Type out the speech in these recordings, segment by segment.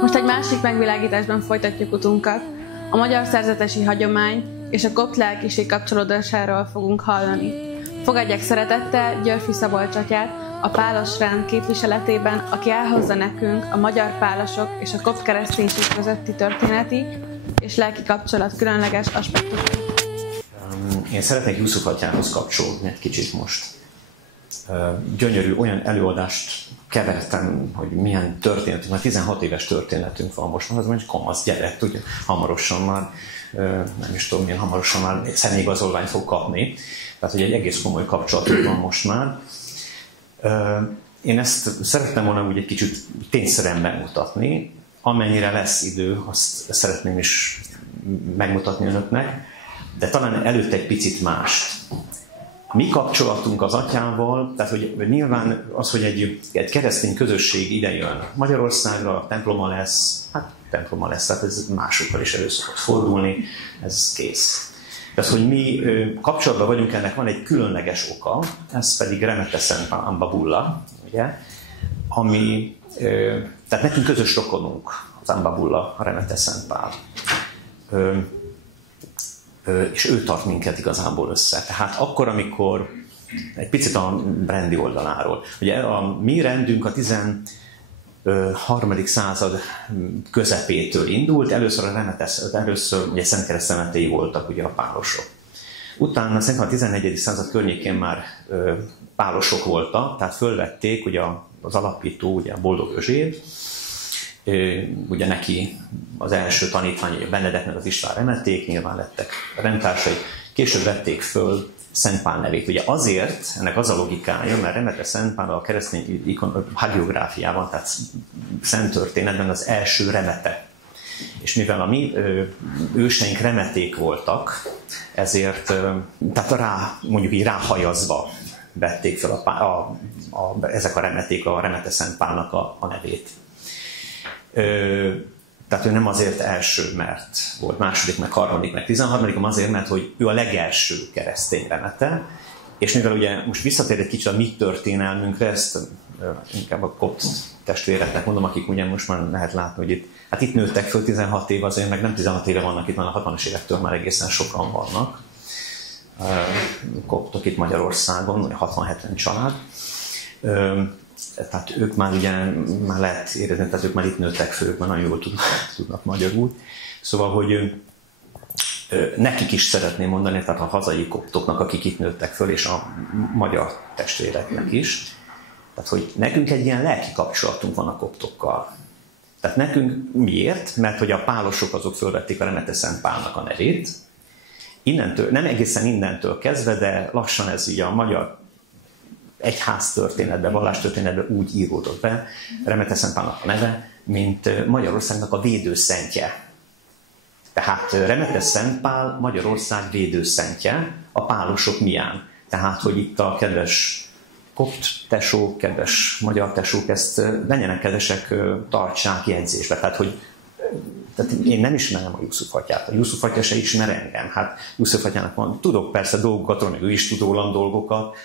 Most egy másik megvilágításban folytatjuk utunkat. A magyar szerzetesi hagyomány és a kopt lelkiség kapcsolódásáról fogunk hallani. Fogadják szeretettel Györfi Szabolcs atyát, a pálos rend képviseletében, aki elhozza nekünk a magyar pálosok és a kopt kereszténység közötti történeti és lelki kapcsolat különleges aspektusait. Én szeretnék Jusuf atyához kapcsolódni egy kicsit most. Gyönyörű olyan előadást kevertem, hogy milyen történetünk, már 16 éves történetünk van most, az egy kamasz gyerek, ugye, hamarosan már, nem is tudom milyen hamarosan már egy személyigazolványt fog kapni, tehát hogy egy egész komoly kapcsolatunk van most már. Én ezt szerettem volna úgy egy kicsit tényszerűen megmutatni, amennyire lesz idő, azt szeretném is megmutatni önöknek, de talán előtte egy picit mást. Mi kapcsolatunk az atyával, tehát hogy nyilván az, hogy egy keresztény közösség idejön Magyarországra, temploma lesz, tehát ez másokkal is elő szokott fordulni, ez kész. Tehát, hogy mi kapcsolatban vagyunk, ennek van egy különleges oka, ez pedig Remete Szent Amba Bulla, ugye, ami, tehát nekünk közös rokonunk az Amba Bulla, a Remete Szent Pál. És ő tart minket igazából össze. Tehát akkor, amikor egy picit a rendi oldaláról. Ugye a mi rendünk a 13. század közepétől indult, először ugye Szent Keresztemetei voltak ugye a pálosok. Utána szerintem a 14. század környékén már pálosok voltak, tehát fölvették ugye az alapító, ugye a Boldog Özsér, ugye neki az első tanítvány, Benedek az István Remeték, nyilván lettek rendtársai, később vették föl Szent Pál nevét. Ugye azért, ennek az a logikája, mert Remete Szent Pál a keresztény hagiográfiában, tehát szent történetben az első remete. És mivel a mi őseink remeték voltak, ezért tehát mondjuk így ráhajazva vették fel ezek a remeték a Remete Szent Pálnak a nevét. Tehát ő nem azért első, mert volt második, meg harmadik, meg 13., azért, mert hogy ő a legelső keresztény remete, és mivel ugye most visszatér egy kicsit a mi történelmünkre, ezt inkább a kopt testvéreknek mondom, akik ugye most már lehet látni, hogy itt nőttek föl 16 év, azért meg nem 16 éve vannak itt, már a 60-as évektől már egészen sokan vannak. Koptok itt Magyarországon, 60-70 család. Tehát ők már ugye, már lehet érezni, tehát ők már itt nőttek föl, ők már nagyon jól tudnak magyarul. Szóval, hogy nekik is szeretném mondani, tehát a hazai koptoknak, akik itt nőttek föl, és a magyar testvéreknek is, tehát, hogy nekünk egy ilyen lelki kapcsolatunk van a koptokkal. Tehát nekünk miért? Mert hogy a pálosok azok fölvették a Remete Szent Pálnak a nevét. Innentől, nem egészen innentől kezdve, de lassan ez így a magyar egyház történetben, vallástörténetben úgy íródott be Remete Szent Pálnak a neve, mint Magyarországnak a védőszentje. Tehát Remete Szent Pál Magyarország védőszentje, a pálosok mián. Tehát, hogy itt a kedves kopt tesók, kedves magyar tesók ezt legyenek kedvesek, tartsák jegyzésbe. Tehát én nem ismerem a Jusuf atyát, a Jusuf atya se ismer engem. Hát Jusuf atyának van, tudok persze dolgokat, meg ő is tud rólam dolgokat,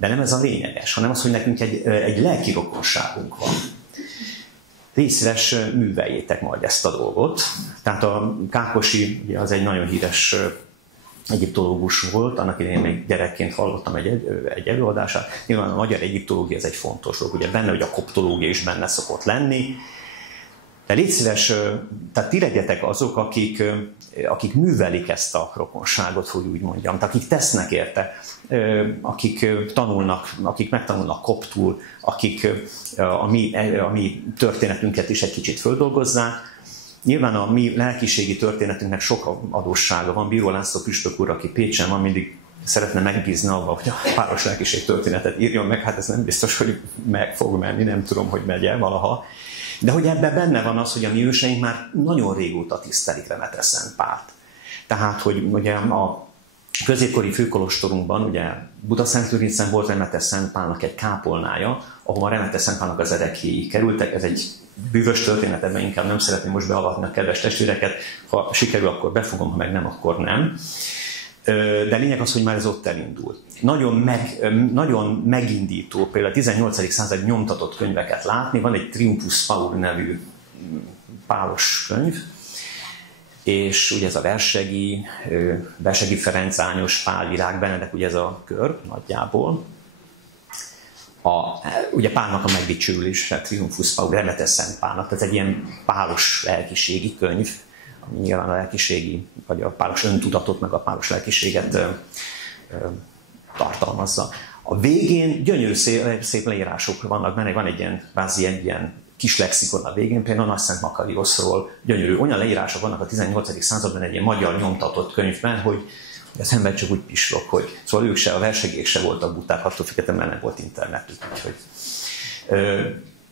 de nem ez a lényeges, hanem az, hogy nekünk egy lelki rokonságunk van. Légy szíves, műveljétek majd ezt a dolgot. Tehát a Kákosi, ugye az egy nagyon híres egyiptológus volt, annak idején még gyerekként hallottam egy előadását. Nyilván a magyar egyiptológia ez egy fontos dolog, ugye benne, hogy a koptológia is benne szokott lenni. De légy szíves, tehát ti legyetek azok, akik művelik ezt a rokonságot, hogy úgy mondjam, tehát akik tesznek érte, akik tanulnak, akik megtanulnak koptul, akik a mi történetünket is egy kicsit földolgozzák. Nyilván a mi lelkiségi történetünknek sok adóssága van. Bíró László püspök úr, aki Pécsen van, mindig szeretne megbízni abba, hogy a páros lelkiség történetet írjon meg, hát ez nem biztos, hogy meg fog menni, nem tudom, hogy megy el valaha. De hogy ebben benne van az, hogy a mi őseink már nagyon régóta tisztelik Remete Szent Pált. Tehát, hogy ugye a középkori főkolostorunkban, ugye Budaszentőrincen volt Remete Szent Pálnak egy kápolnája, ahol Remete Szent Pálnak az ereklyéi kerültek. Ez egy bűvös történet, ebben inkább nem szeretném most beavatni a kedves testvéreket. Ha sikerül, akkor befogom, ha meg nem, akkor nem. de lényeg az, hogy már ez ott elindult. Nagyon megindító például a 18. század nyomtatott könyveket látni, van egy Triumphus Paul nevű pálos könyv, és ugye ez a Versegi Ferenc, Ányos, Pál, Virág, Benedek, ugye ez a kör nagyjából. Ugye Pálnak a megdicsőülése, Triumphus Paul, remete Szent Pálnak, tehát egy ilyen pálos lelkiségi könyv, ami nyilván a lelkiségi, vagy a pálos öntudatot, meg a pálos lelkiséget tartalmazza. A végén gyönyörű szép leírások vannak benne, van egy ilyen kis lexikon a végén, például a Nagy Szent Makarioszról gyönyörű. Olyan leírások vannak a 18. században egy ilyen magyar nyomtatott könyvben, hogy az ember csak úgy pislog, hogy szóval ők se, a Versegék se voltak buták, attól függetlenül nem volt internetük.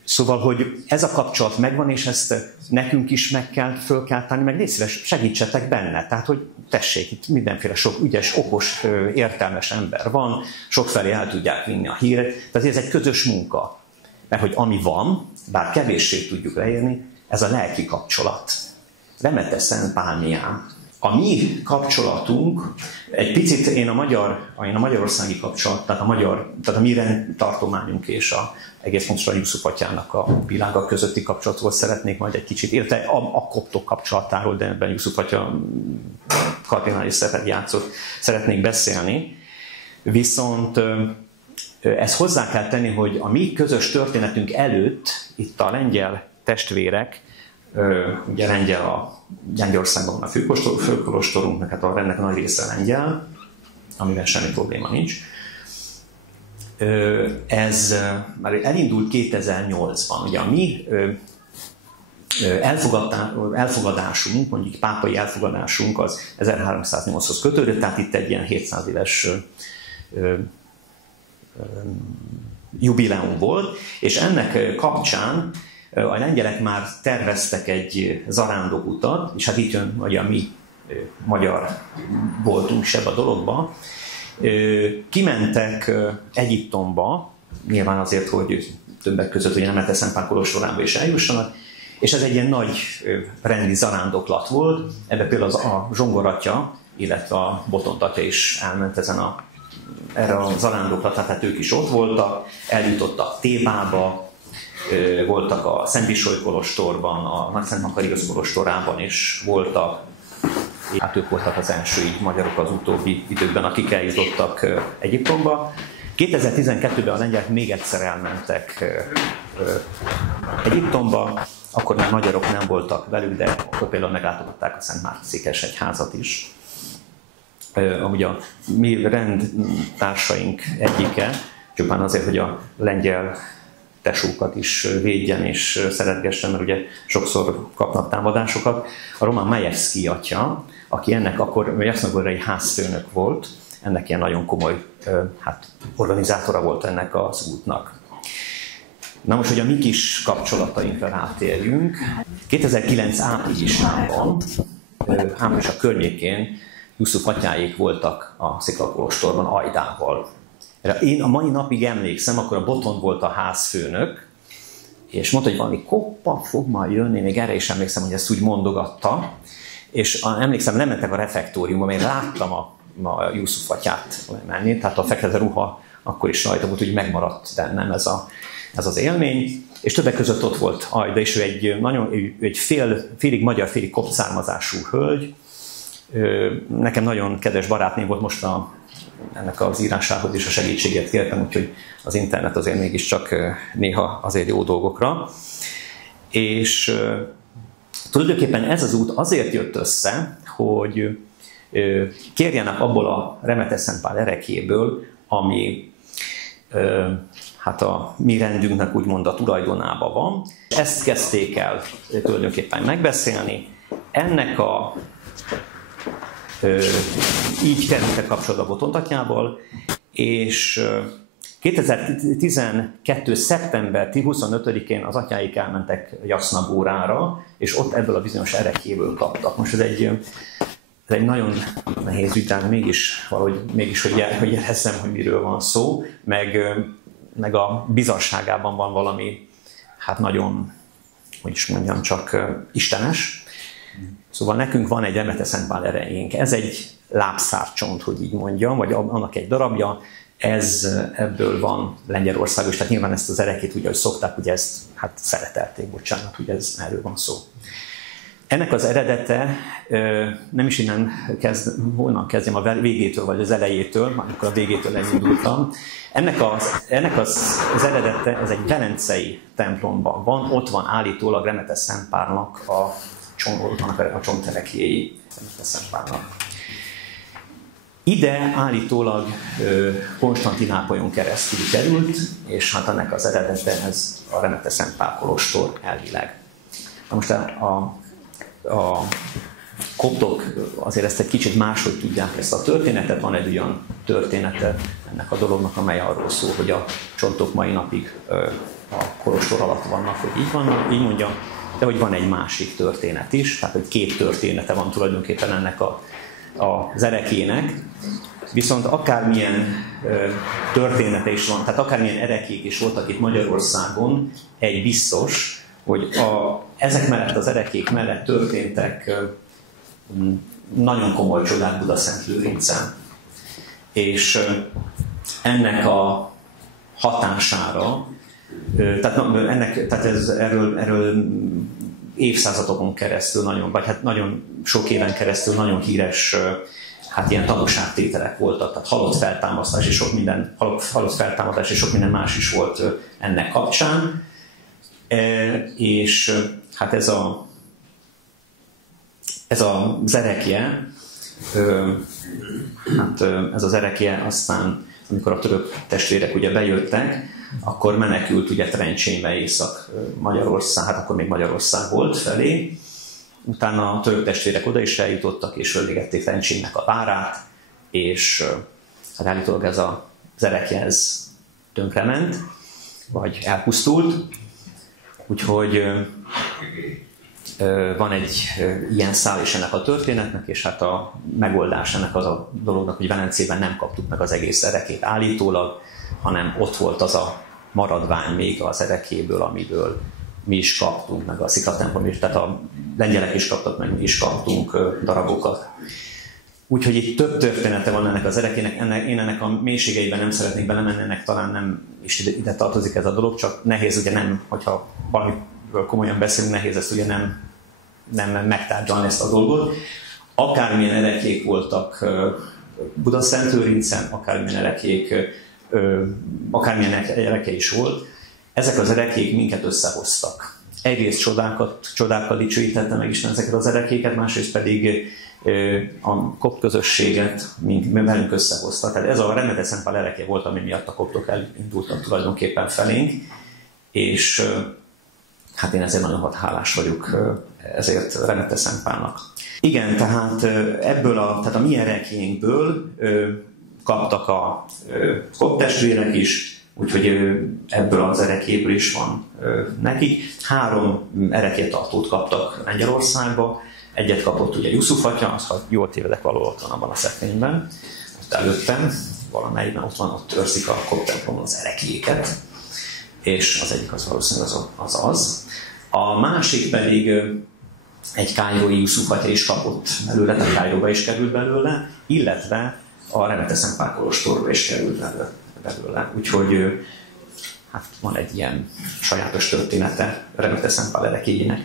Szóval, hogy ez a kapcsolat megvan, és ezt nekünk is föl kell tenni, meg légy szíves, segítsetek benne. Tehát, hogy tessék, itt mindenféle sok ügyes, okos, értelmes ember van, sokfelé el tudják vinni a híret. Tehát ez egy közös munka. Mert hogy ami van, bár kevéssé tudjuk leírni, ez a lelki kapcsolat. Remete Szent Pálmián. A mi kapcsolatunk, egy picit én a magyarországi kapcsolat, tehát a mi rendtartományunk és egész pontosan a Jusszuf atyának a világgal közötti kapcsolatról szeretnék majd egy kicsit, illetve a koptok kapcsolatáról, de ebben Jusszuf atya kardinális szerepet játszott, szeretnék beszélni. Viszont ezt hozzá kell tenni, hogy a mi közös történetünk előtt itt a lengyel testvérek, ugye Lengyelországban a főkolostorunk, hát a rendnek a nagy része lengyel, amivel semmi probléma nincs. Ez már elindult 2008-ban. Ugye a mi elfogadásunk, mondjuk pápai elfogadásunk az 1308-hoz kötődött, tehát itt egy ilyen 700 éves jubileum volt, és ennek kapcsán a lengyelek már terveztek egy zarándokutat, és hát itt jön ugye, a mi magyar voltunk is ebbe a dologba. Kimentek Egyiptomba, nyilván azért, hogy többek között ugye Remete Szent Pál kolostorába is eljussanak, és ez egy ilyen nagy rendi zarándoklat volt. Ebbe például a zsongoratja, illetve a Botont atya is elment erre a zarándoklatra, tehát ők is ott voltak, eljutottak Thébába, voltak a Szent Visoly kolostorban, a Nagy Szent Makariosz kolostorában is voltak. Hát ők voltak az első így magyarok az utóbbi időkben, akik eljutottak Egyiptomba. 2012-ben a lengyelek még egyszer elmentek Egyiptomba, akkor már magyarok nem voltak velük, de akkor például meglátogatták a Szent Márk székesegyházat is. Amúgy a mi rendtársaink egyike, csupán azért, hogy a lengyel tesókat is védjen és szeretgessen, mert ugye sokszor kapnak támadásokat. A Roman Majewski atya, aki ennek akkor Jasznogorjai házfőnök volt, ennek ilyen nagyon komoly organizátora volt ennek az útnak. Na most, hogy a mi kis kapcsolatainkra rátérjünk. 2009 áprilisában, április a környékén Jusszuf atyáék voltak a Sziklakolostorban Ajdával. Én a mai napig emlékszem, akkor a Botont volt a házfőnök, és mondta, hogy valami koppa fog majd jönni, még erre is emlékszem, hogy ezt úgy mondogatta, és emlékszem, lementek a refektóriumba, én láttam a Jusszuf atyát menni, tehát a fekete ruha akkor is rajta volt, úgy megmaradt bennem ez az élmény, és többek között ott volt Ajda, és ő egy félig magyar, félig kopt származású hölgy. Nekem nagyon kedves barátném volt, most ennek az írásához is a segítséget kértem, úgyhogy az internet azért mégiscsak néha azért jó dolgokra. És tulajdonképpen ez az út azért jött össze, hogy kérjenek abból a Remete Szent Pál erekjéből, ami hát a mi rendünknek úgymond a tulajdonában van. Ezt kezdték el tulajdonképpen megbeszélni. Ennek így kerültek kapcsolatba Botont atyával, és 2012. szeptember 25-én az atyáik elmentek Jasznagórára, és ott ebből a bizonyos erekjéből kaptak. Most ez egy nagyon nehéz ügy, de mégis hogy érezzem, hogy miről van szó, meg a bizarságában van valami, hát nagyon, hogy is mondjam, csak istenes. Szóval nekünk van egy Remete Szent Pál erejénk. Ez egy lábszárcsont, hogy így mondjam, vagy annak egy darabja, ebből van Lengyelországos, tehát nyilván ezt az erekét, ugye, hogy szokták, ugye ezt hát szeretelték, bocsánat, ugye erről van szó. Ennek az eredete, nem is innen honnan kezdjem, a végétől vagy az elejétől, amikor a végétől elindultam. Ennek az eredete, ez egy velencei templomban van, ott van állítólag Remete Szent Pálnak a csonterekjéi Remete Szent Pálnak. Ide állítólag Konstantinápolyon keresztül került, és hát ennek az eredete ez a Remete Szent Pál kolostor elvileg. Na most a koptok azért ezt egy kicsit máshogy tudják ezt a történetet, van egy olyan története ennek a dolognak, amely arról szól, hogy a csontok mai napig a kolostor alatt vannak, hogy így mondja, de hogy van egy másik történet is, tehát hogy két története van tulajdonképpen ennek az erekének, viszont akármilyen története is van, tehát akármilyen erekék is voltak itt Magyarországon, egy biztos, hogy ezek mellett az erekék mellett történtek nagyon komoly csodák Budaszent-Lőrincen. És ennek a hatására, tehát erről évszázadokon keresztül, nagyon sok éven keresztül nagyon híres ilyen tanúságtételek voltak, tehát halott feltámadás és sok minden más is volt ennek kapcsán. És hát ez az erekje, ez az erekje aztán, amikor a török testvérek ugye bejöttek, akkor menekült ugye Trencsénbe Észak-Magyarország, hát akkor még Magyarország volt felé. Utána a török testvérek oda is eljutottak, és fölégették Trencsénnek a várát, és hát állítólag ez az erekje ez tönkrement, vagy elpusztult. Úgyhogy van egy ilyen szál is ennek a történetnek, és hát a megoldás ennek az a dolognak, hogy Velencében nem kaptuk meg az egész erekét állítólag, hanem ott volt az a maradvány még az erekéből, amiből mi is kaptunk, meg a sziklatemplom is, tehát a lengyelek is kaptak, meg mi is kaptunk darabokat. Úgyhogy itt több története van ennek az erekének, én ennek a mélységeiben nem szeretnék belemenni, ennek talán nem is ide tartozik ez a dolog, csak nehéz ugye nem, hogyha valamiről komolyan beszélünk, nehéz ezt ugye nem megtárgyalni ezt a dolgot. Akármilyen erekék voltak Budaszent-Lőrincen, akármilyen ereke is volt, ezek az erekék minket összehoztak. Egyrészt csodákkal dicsőítette meg Isten ezeket az erekéket, másrészt pedig a kopt közösséget velünk összehozta. Tehát ez a Remete Szent Pál ereke volt, ami miatt a koptok elindultak tulajdonképpen felénk, és hát én ezért nagyon hálás vagyok ezért Remete Szent Pálnak. Igen, tehát tehát a mi erekénkből kaptak a kopt testvérek is, úgyhogy ebből az erekéből is van nekik. 3 erekéltartót kaptak Lengyelországba, egyet kapott ugye Jusuf atya, az, ha jól tévedek, valahol ott van abban a szekrényben, ott előttem, valamelyikben ott őrzik a kopt templomon az erekéket, és az egyik az valószínűleg az. A másik pedig egy káirói Jusuf atya is kapott belőle, tehát Káiróba is került belőle, illetve a Remete Szent Pál kolostorba is került belőle. Úgyhogy hát van egy ilyen sajátos története Remete Szent Pál erekéjének.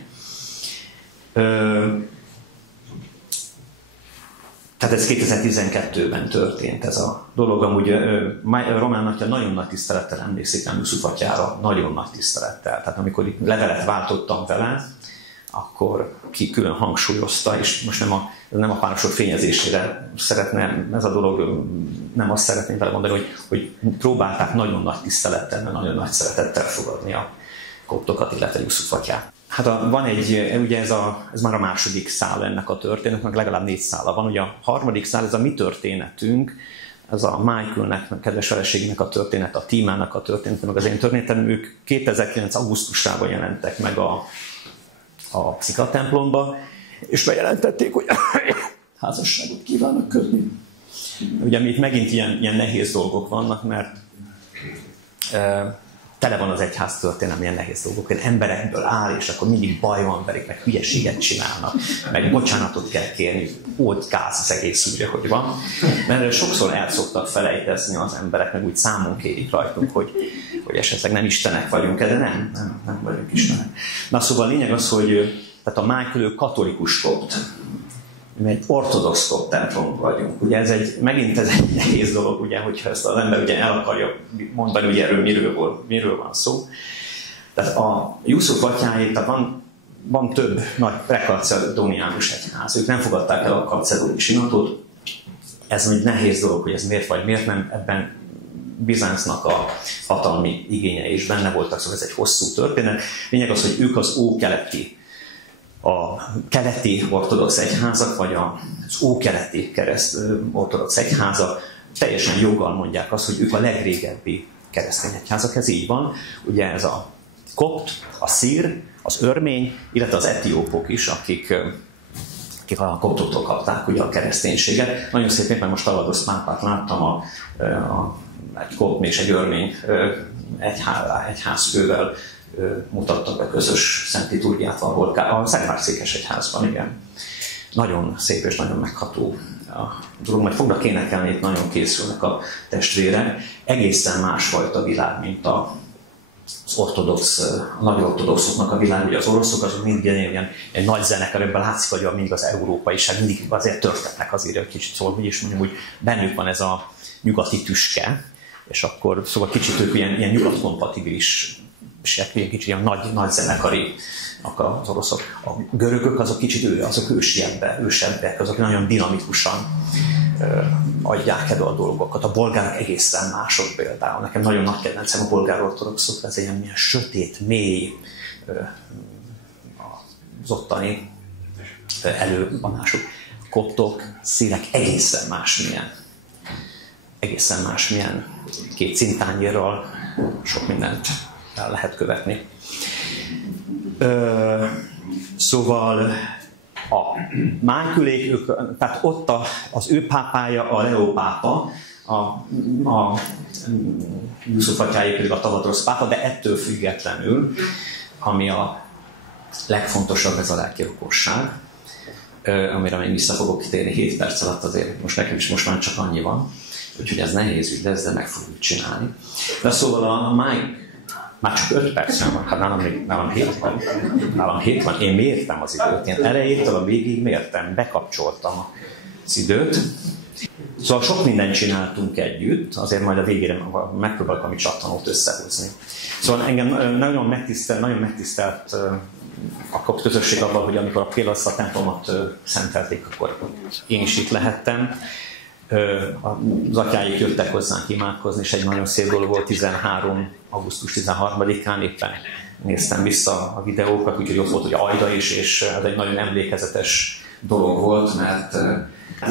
Tehát ez 2012-ben történt ez a dolog. Amúgy Román atya nagyon nagy tisztelettel emlékszik rám Jusuf atyára, nagyon nagy tisztelettel. Tehát amikor itt levelet váltottam vele, akkor ki külön hangsúlyozta, és most nem a párosok fényezésére szeretne ez a dolog, nem azt szeretném vele mondani, hogy próbálták nagyon nagy tisztelettel, mert nagyon nagy szeretettel fogadni a koptokat, illetve Jusuf atyát. Hát van ugye ez már a második szál ennek a történetnek, legalább 4 szála van. Ugye a harmadik szál, ez a mi történetünk, ez a Michaelnek, kedves feleségnek a történet, a Tímának a történet, meg az én történetem, ők 2009. augusztusában jelentek meg a sziklatemplomba, és bejelentették, hogy házasságot kívánnak kötni. Ugye itt megint ilyen nehéz dolgok vannak, mert tele van az egyház történelem ilyen nehéz dolgok, emberekből áll, és akkor mindig baj van velük, meg hülyeséget csinálnak, meg bocsánatot kell kérni, úgy gáz az egész úgy, hogy van. Mert sokszor el szoktak felejtezni az emberek, meg úgy számon kérik rajtunk, hogy esetleg nem istenek vagyunk, de nem vagyunk istenek. Na szóval a lényeg az, hogy tehát a Májkülő katolikus kopt, mi egy ortodox kopt templom vagyunk. Ugye megint ez egy nehéz dolog, ugye, hogyha ezt az ember ugye el akarja mondani, hogy erről miről van szó. Tehát a Jusuf atyáé, tehát van több nagy prekalcedóniánus egyház, ők nem fogadták el a kalcedóni sinatot. Ez egy nehéz dolog, hogy ez miért vagy miért nem, ebben Bizáncnak a hatalmi igényei is benne voltak, szóval ez egy hosszú történet. Lényeg az, hogy ők az ókeleti, a keleti ortodox egyházak, vagy az ókeleti kereszt ortodox egyházak teljesen joggal mondják azt, hogy ők a legrégebbi keresztény egyházak, ez így van. Ugye ez a kopt, a szír, az örmény, illetve az etiópok is, akik a koptoktól kapták ugye a kereszténységet. Nagyon szép, mert most Taladosz pápát láttam egy kopt és egy örmény egyházfővel mutattak be közös szent liturgiát a Szentmárszékes egyházban, igen. Nagyon szép és nagyon megható a dolog, majd fognak énekelni, itt nagyon készülnek a testvérek. Egészen másfajta világ, mint az ortodox, a nagy ortodoxoknak a világ, ugye az oroszok azok mindig ilyen nagy zenekar, ebben látszik, hogy mindig az európaiság, mindig azért törtetnek azért egy kicsit, szóval hogy is mondjam, hogy bennük van ez a nyugati tüske, és akkor szóval kicsit ők ilyen nyugatkompatibilis, egy kicsit ilyen nagy zenekari az oroszok. A görögök azok kicsit azok ősebbek, azok nagyon dinamikusan adják elő a dolgokat. A bolgárok egészen mások például. Nekem nagyon nagy kedvencem a bolgár ortodoxok, ez ilyen sötét, mély az ottani elővonásuk. Koptok, szírek egészen másmilyen két cintányérral sok mindent el lehet követni. Szóval a Májkülék, tehát ott az ő pápája, a Leó pápa, a Jusuf atyáé pedig a Tavadrosz pápa, de ettől függetlenül, ami a legfontosabb, ez a lelkiokosság, amire még vissza fogok kitérni 7 perc alatt, azért most nekem is most már csak annyi van, úgyhogy ez nehéz ügy lesz, de meg fogjuk csinálni. De szóval a már csak 5 percen van, hát nálam 7 van. Nálam 7 van, én mértem az időt. Én elejétől a végig mértem, bekapcsoltam az időt. Szóval sok mindent csináltunk együtt, azért majd a végére megpróbálok valami csattanót összehozni. Szóval engem nagyon megtisztelt a kopt közösség abban, hogy amikor a Pélasz templomat szentelték, akkor én is itt lehettem. Az atyáik jöttek hozzánk imádkozni, és egy nagyon szép dolog volt, augusztus 13-án éppen néztem vissza a videókat, úgyhogy ott volt, hogy Ajda is, és ez egy nagyon emlékezetes dolog volt, mert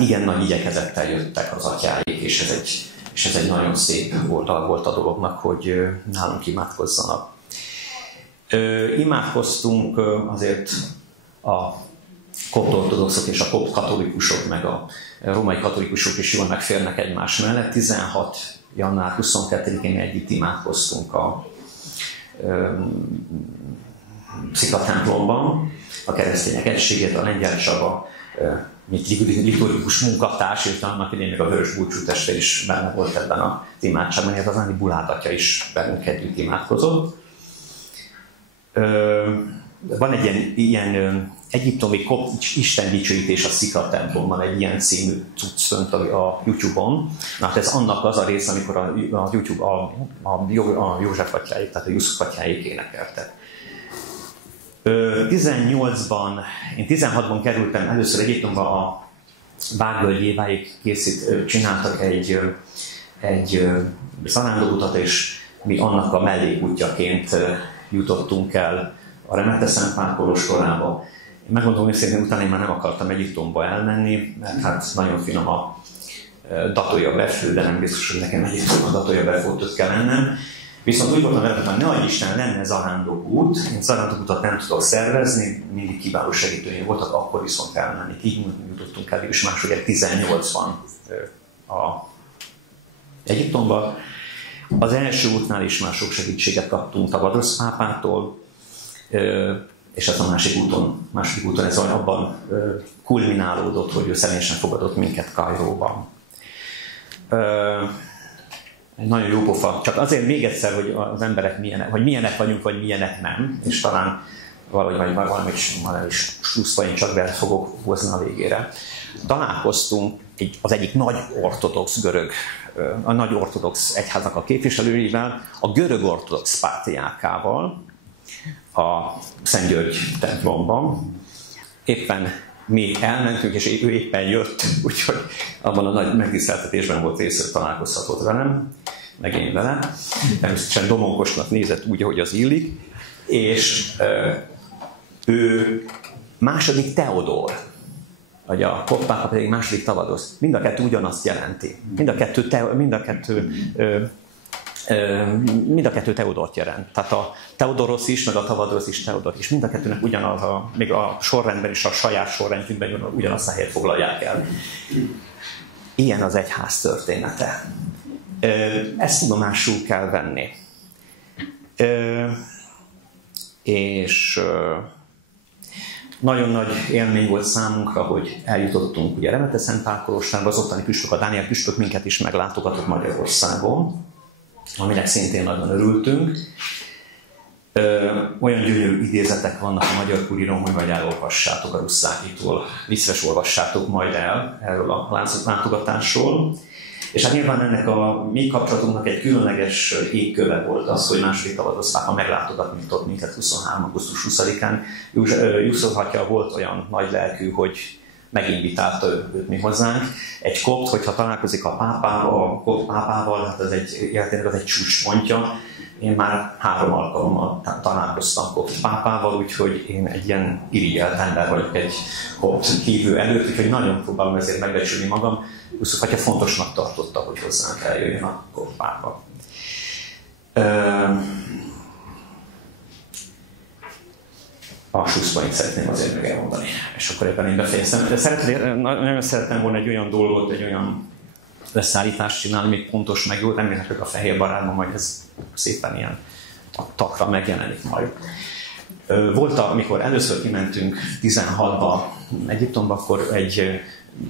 igen nagy igyekezettel jöttek az atyáik, és ez egy nagyon szép volt a dolognak, hogy nálunk imádkozzanak. Imádkoztunk azért a kopt ortodoxok és a kopt katolikusok, meg a római katolikusok is jól megférnek egymás mellett. 16. január 22-én együtt imádkoztunk a Szikla templomban, a keresztények egységét, a Lengyel Csaba, mint liturgikus munkatárs, és annak idején még a Vörös Búcsú testvér is benne volt ebben az imádságban, illetve az Áni Bulát atya is bennünk együtt imádkozott. Van egy ilyen egyiptomi istendicsőítés a Szikla templomban, egy ilyen című cucc fönt a YouTube-on. Na, hát ez annak az a rész, amikor a YouTube a József atyáik, tehát a Jusuf atyáik énekeltek. 18-ban, én 16-ban kerültem először Egyiptomba, a Várvölgyéváig csináltak egy zarándokutat, és mi annak a mellékútjaként jutottunk el a Remete Szent Pál kolostorába. Én megmondom őszintén, utána én már nem akartam Egyiptomba elmenni, mert hát nagyon finom a datója befő, de nem biztos, hogy nekem Egyiptomba a datója befót kell mennem. Viszont úgy voltam vele, hogy ne adj Isten, lenne zarándokút, én zarándokutat nem tudok szervezni, mindig kiváló segítőim voltak, akkor viszont elmenni. Így jutottunk el, és másodjára 18-ban Egyiptomba. Az első útnál is már sok segítséget kaptunk Tavadosz pápától, és ez a második úton ez abban kulminálódott, hogy ő személyesen fogadott minket Kairóban. Nagyon jó pofa. Csak azért még egyszer, hogy az emberek milyenek vagyunk, vagy milyenek nem, és talán valami slusszba én csak be fogok hozni a végére. Találkoztunk az egyik nagy ortodox görög, a nagy ortodox egyháznak a képviselőivel, a görög ortodox pátriárkával a Szent György templomban. Éppen mi elmentünk, és ő éppen jött, úgyhogy abban a nagy megtiszteltetésben volt rész, hogy találkozhatott velem, meg én vele. Természetesen domonkosnak nézett úgy, ahogy az illik, és ő második Teodor, vagy a koppápa pedig második Tavadosz. Mind a kettő ugyanazt jelenti. Mind a kettő Teodort jelent. Tehát a Teodorosz is, meg a Tavadosz is Teodor is. Mind a kettőnek ugyanaz, még a sorrendben is, a saját sorrendjükben ugyanazt a helyet foglalják el. Ilyen az egyház története. Ezt tudomásul kell venni. És nagyon nagy élmény volt számunkra, hogy eljutottunk ugye Remete Szent Pál kolostorba, az ottani püspök, a Dániel püspök minket is meglátogatott Magyarországon, aminek szintén nagyon örültünk. Olyan gyönyörű idézetek vannak a Magyar Kuriron, hogy majd elolvassátok a Russzákitól, vissza olvassátok majd el erről a látogatásról. És hát nyilván ennek a mi kapcsolatunknak egy különleges égköve volt az, hogy második Tavadosz pápa meglátogatott minket 23. augusztus 20-án. Jusuf atya volt olyan nagy lelkű, hogy meginvitálta őt mi hozzánk. Egy kopt, hogyha találkozik a pápával, hát ez egy csúcspontja. Én már 3 alkalommal találkoztam kopt pápával, úgyhogy én egy ilyen irigyelt ember vagyok egy kopt hívő előtt, úgyhogy nagyon próbálom ezért megbecsülni magam. Jusuf atya fontosnak tartotta, hogy hozzánk eljöjjön a kopt pápa. A slusszpoint szeretném azért meg elmondani, és akkor ebben én befejeztem. Nagyon szeretném volna egy olyan dolgot, egy olyan leszállítást csinálni, még pontos meg jó, remélhetőleg a fehér barátban majd ez szépen ilyen takra megjelenik majd. Volt, amikor először kimentünk 16-ba Egyiptomba, akkor egy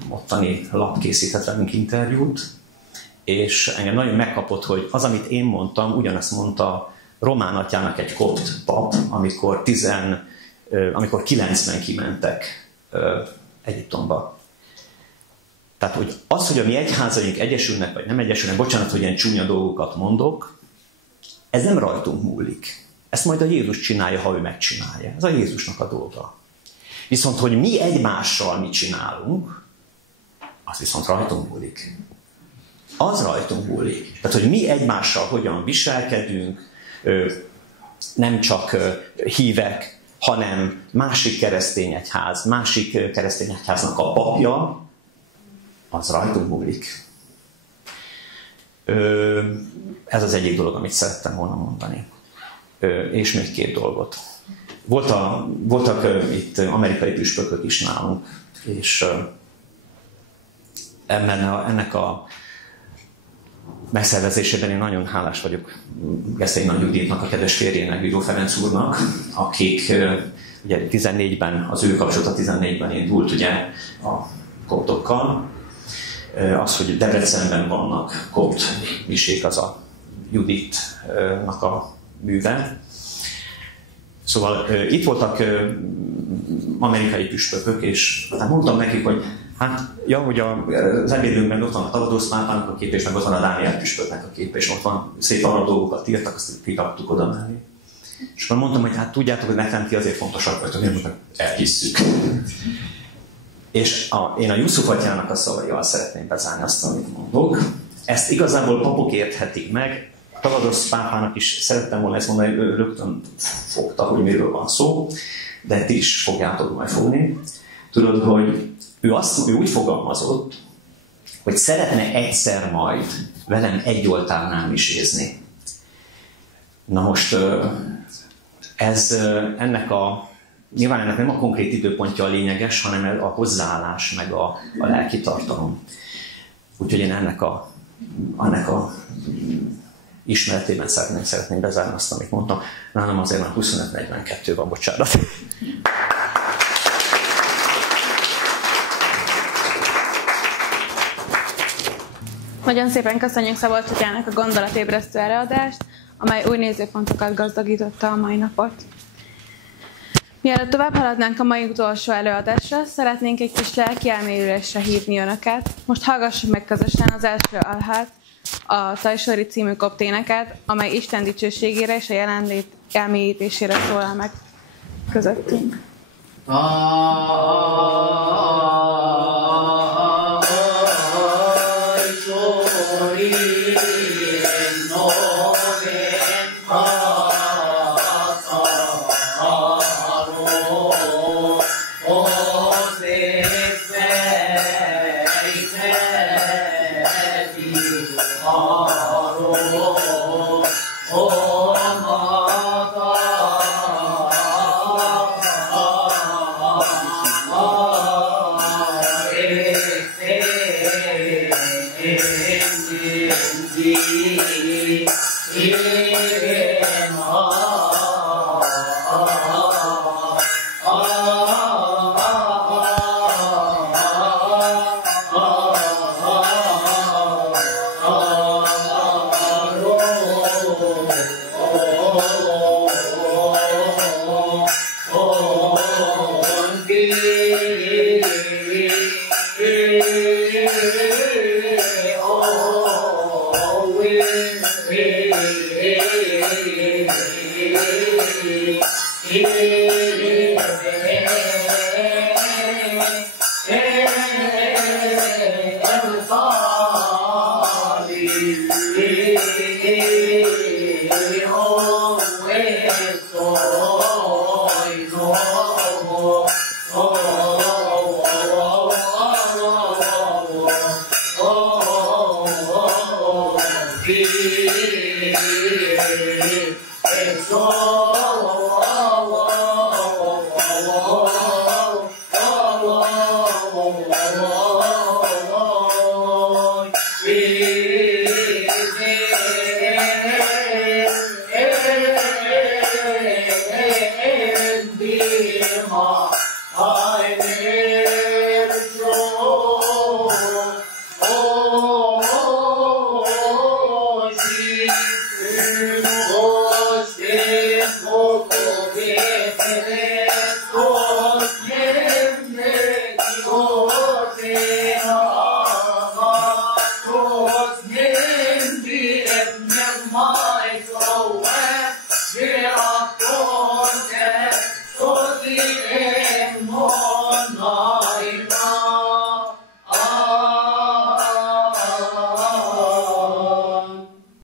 ottani lap készített velünk interjút, és engem nagyon megkapott, hogy az, amit én mondtam, ugyanazt mondta Román atyának egy kopt pap, amikor 90 kimentek Egyiptomba. Tehát, hogy az, hogy a mi egyházaink egyesülnek, vagy nem egyesülnek, bocsánat, hogy ilyen csúnya dolgokat mondok, ez nem rajtunk múlik. Ezt majd a Jézus csinálja, ha ő megcsinálja. Ez a Jézusnak a dolga. Viszont, hogy mi egymással mit csinálunk, az viszont rajtunk múlik. Az rajtunk múlik. Tehát, hogy mi egymással hogyan viselkedünk, nem csak hívek, hanem másik keresztény egyháznak a papja, az rajtunk múlik. Ez az egyik dolog, amit szerettem volna mondani. És még 2 dolgot. Voltak itt amerikai püspökök is nálunk, és ennek a megszervezésében én nagyon hálás vagyok Gesztei Nagy Juditnak, a kedves férjének, Bíró Ferenc úrnak, akik ugye 14-ben, az ő kapcsolata 14-ben indult ugye a koptokkal. Az, hogy Debrecenben vannak kopt misék, az a Juditnak a műve. Szóval itt voltak amerikai püspökök, és hát mondtam nekik, hogy hogy az ebédünkben ott van a Tavadosz pápának a kép, és meg ott van a Dániel püspöknek a kép, és ott van szép arra dolgokat írtak, azt kiraktuk oda mellé. És akkor mondtam, hogy hát tudjátok, hogy nekem ti azért fontosak vagytok, hogy elhisszük. És én a Jusuf atyának a szavaival szeretném bezárni azt, amit mondok. Ezt igazából papok érthetik meg. A Tavadosz pápának is szerettem volna ezt mondani, ő rögtön fogta, hogy miről van szó, de ti is fogjátok majd fogni. Tudod, hogy ő úgy fogalmazott, hogy szeretne egyszer majd velem egy oltárnál misézni. Na most nyilván ennek nem a konkrét időpontja a lényeges, hanem a hozzáállás, meg a lelki tartalom. Úgyhogy én ennek a ismeretében szeretném bezárni azt, amit mondtam. Nálam azért már 25-42 van, bocsánat. Nagyon szépen köszönjük Szabolcs atyának a gondolatébresztő előadást, amely új nézőpontokat gazdagította a mai napot. Mielőtt tovább haladnánk a mai utolsó előadásra, szeretnénk egy kis lelki elmélyülésre hívni önöket. Most hallgassuk meg közösen az első alhát, a Tajsori című kopt éneket, amely Isten dicsőségére és a jelenlét elmélyítésére szólal meg közöttünk. Yeah.